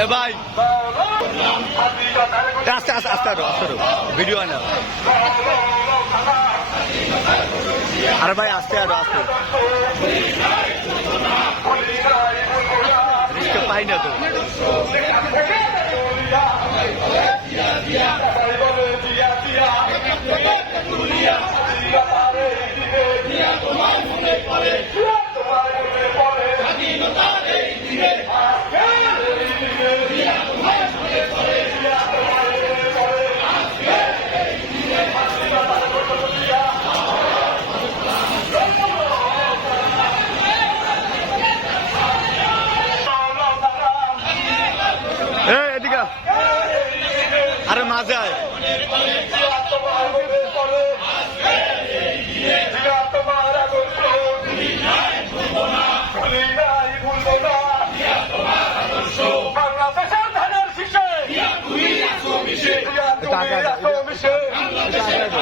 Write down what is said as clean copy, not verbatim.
এ ভাই আস্তে আস্তে আস্তে আরো ভিডিও আনা আরে ভাই আস্তে আরো আস্তে রিস্কে পাই না তো এদিকে আরে মাঝে আয় টাকা